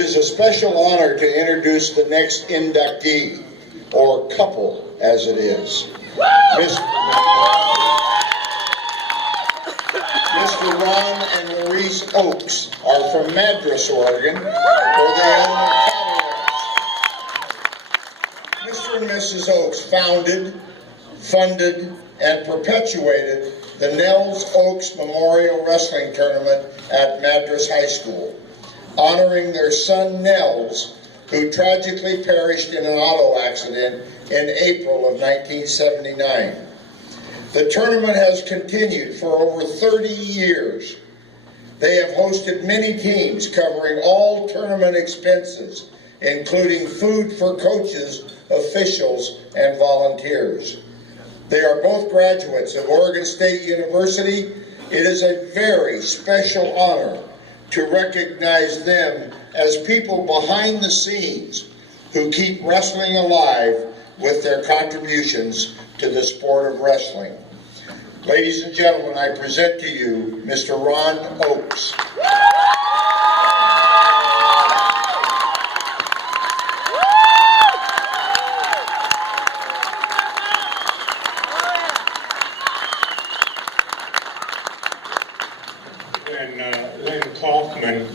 It is a special honor to introduce the next inductee, or couple as it is. Mr. Ron and Maurice Ochs are from Madras, Oregon, where they own a cattle ranch. Mr. and Mrs. Ochs founded, funded, and perpetuated the Nels Ochs Memorial Wrestling Tournament at Madras High School, honoring their son Nels, who tragically perished in an auto accident in April of 1979. The tournament has continued for over 30 years. They have hosted many teams covering all tournament expenses, including food for coaches, officials, and volunteers. They are both graduates of Oregon State University. It is a very special honor to recognize them as people behind the scenes who keep wrestling alive with their contributions to the sport of wrestling. Ladies and gentlemen, I present to you Mr. Ron Ochs. When Lynn Kaufman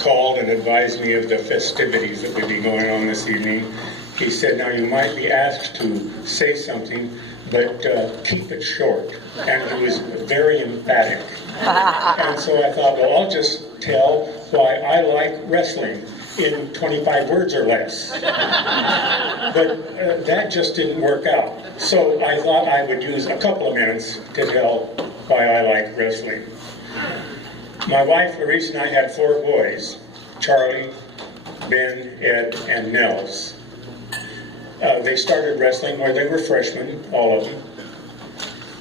called and advised me of the festivities that would be going on this evening, he said, now you might be asked to say something, but keep it short. And he was very emphatic. And so I thought, well, I'll just tell why I like wrestling in 25 words or less. But that just didn't work out. So I thought I would use a couple of minutes to tell why I like wrestling. My wife, Larissa, and I had 4 boys, Charlie, Ben, Ed, and Nels. They started wrestling where they were freshmen, all of them,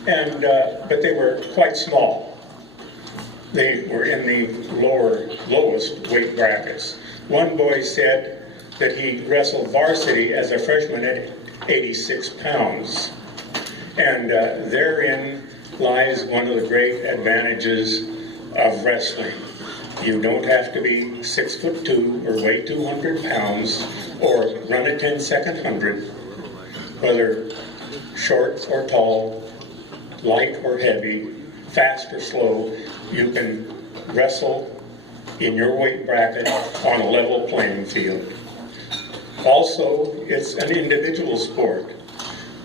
and but they were quite small. They were in the lowest weight brackets. One boy said that he wrestled varsity as a freshman at 86 pounds, and therein lies one of the great advantages of wrestling. You don't have to be 6'2" or weigh 200 pounds or run a 10-second 100, whether short or tall, light or heavy, fast or slow. You can wrestle in your weight bracket on a level playing field. Also, it's an individual sport.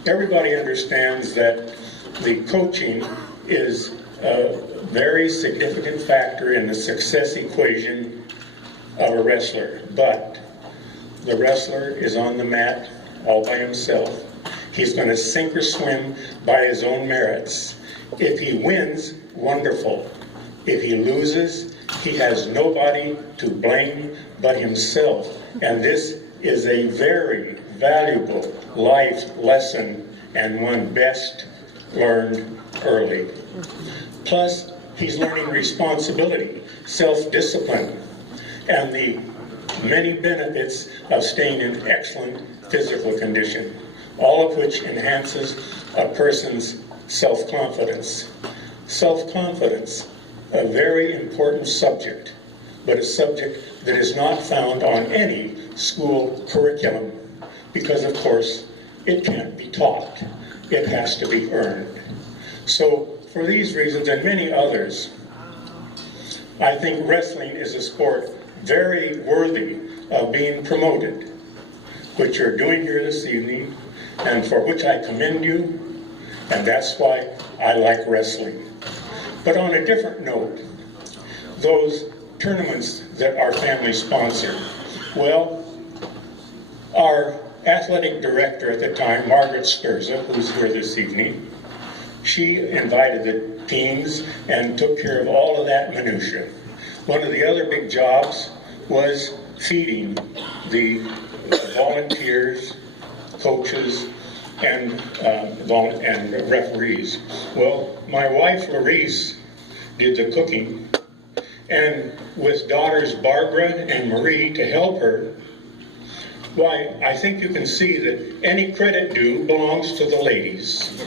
Everybody understands that the coaching is a very significant factor in the success equation of a wrestler, but the wrestler is on the mat all by himself. He's going to sink or swim by his own merits. If he wins, wonderful. If he loses, he has nobody to blame but himself. And this is a very valuable life lesson, and one best learned early. Plus, he's learning responsibility, self-discipline, and the many benefits of staying in excellent physical condition, all of which enhances a person's self-confidence. Self-confidence, a very important subject, but a subject that is not found on any school curriculum, because of course it can't be taught. It has to be earned. So for these reasons and many others, I think wrestling is a sport very worthy of being promoted, which you're doing here this evening, and for which I commend you, and that's why I like wrestling. But on a different note, those tournaments that our family sponsored, well, our athletic director at the time, Margaret Sturza, who's here this evening, she invited the teams and took care of all of that minutia. One of the other big jobs was feeding the volunteers, coaches, and referees. Well, my wife, Larissa, did the cooking, and with daughters Barbara and Marie to help her, why, I think you can see that any credit due belongs to the ladies.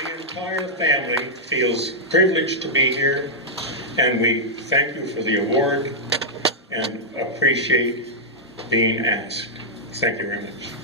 The entire family feels privileged to be here, and we thank you for the award and appreciate being asked. Thank you very much.